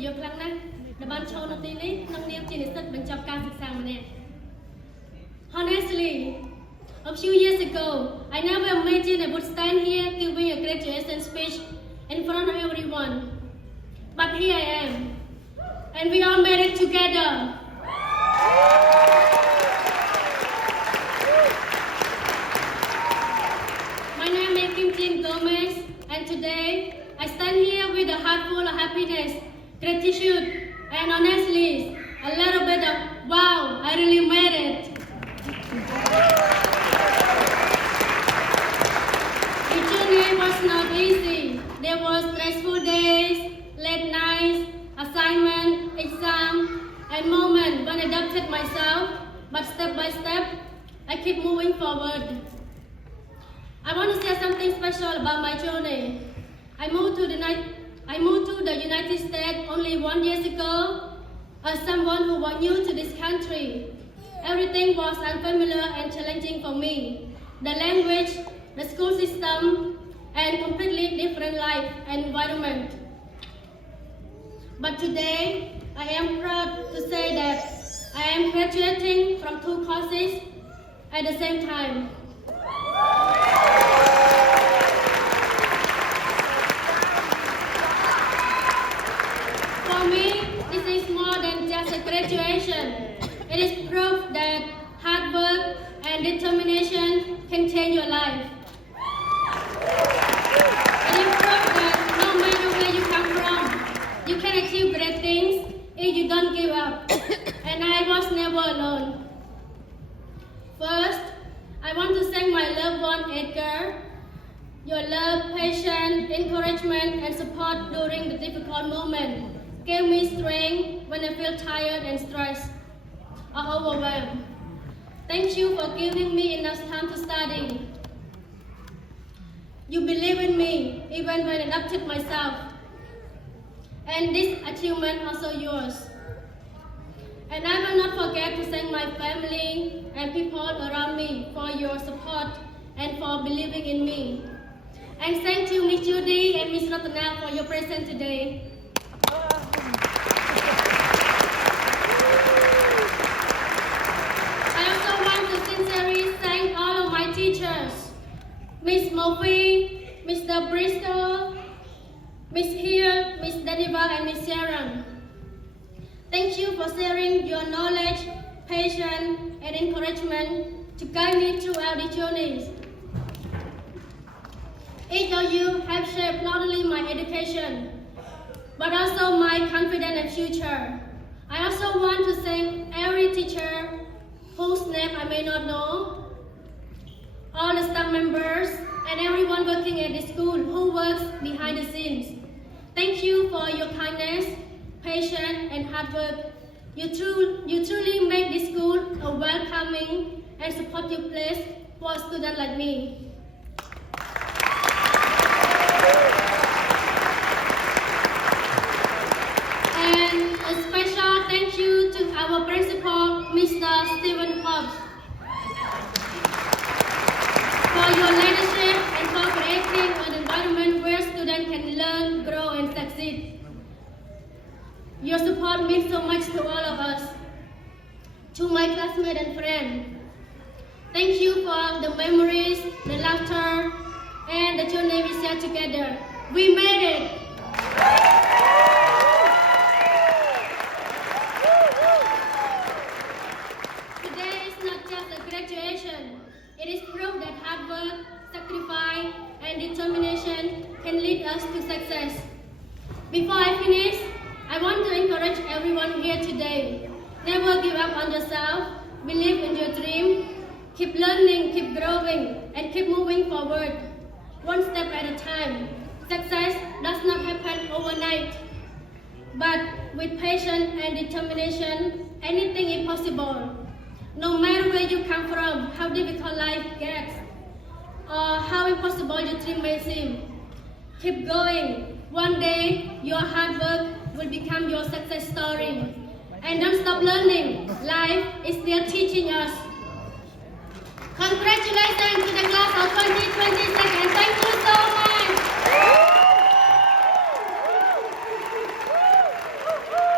ប្រយោជន៍ខ្លាំងណាស់ដែលបានចូលនៅទីនេះក្នុងនាមជានិស្សិតបញ្ចប់ការសិក្សាម្នាក់ Honestly, a few years ago, I never imagined I would stand here giving a graduation speech in front of everyone. But here I am, and we all made it together. My name is Kim Jin Gomez, and today I stand here with a heart full of happiness, gratitude, and honestly, a little bit of wow, I really made it. The journey was not easy. There were stressful days, late nights, assignment, exam, and moments when I doubted myself, but step by step, I keep moving forward. I want to share something special about my journey. I moved to the United States only 1 year ago as someone who was new to this country. Everything was unfamiliar and challenging for me. The language, the school system, and completely different life and environment. But today, I am proud to say that I am graduating from 2 courses at the same time. For me, this is more than just a graduation. It is proof that hard work and determination can change your life. It is proof that no matter where you come from, you can achieve great things if you don't give up. And I was never alone. First, I want to thank my loved one Edgar. Your love, patience, encouragement, and support during the difficult moment gave me strength when I feel tired and stressed or overwhelmed. Thank you for giving me enough time to study. You believe in me even when I doubted myself. And this achievement also yours. And I will not forget to thank my family and people around me for your support and for believing in me. And thank you, Miss Judy and Miss Ratana, for your presence today. I also want to sincerely thank all of my teachers, Miss Murphy, Mr. Bristol, Miss Hill, Miss Daniva, and Miss Sharon. Thank you for sharing your knowledge, patience, and encouragement to guide me throughout the journeys. Each of you have shaped not only my education, but also my confidence and future. I also want to thank every teacher whose name I may not know, all the staff members, and everyone working at the school who works behind the scenes. Thank you for your kindness, patience, and hard work. You truly make this school a welcoming and supportive place for a student like me. And a special thank you to our principal, Mr. Stephen Hobbs, for your leadership and for creating an environment where students can learn, grow, and succeed. Your support means so much to all of us. To my classmates and friends, thank you for the memories, the laughter, and the journey we share together. We made it! Today is not just a graduation. It is proof that hard work, sacrifice, and determination can lead us to success. Before I finish, I want to encourage everyone here today. Never give up on yourself. Believe in your dream. Keep learning, keep growing, and keep moving forward. One step at a time. Success does not happen overnight. But with patience and determination, anything is possible. No matter where you come from, how difficult life gets, or how impossible your dream may seem, keep going. One day, your hard work will become your success story. And don't stop learning. Life is still teaching us. Congratulations to the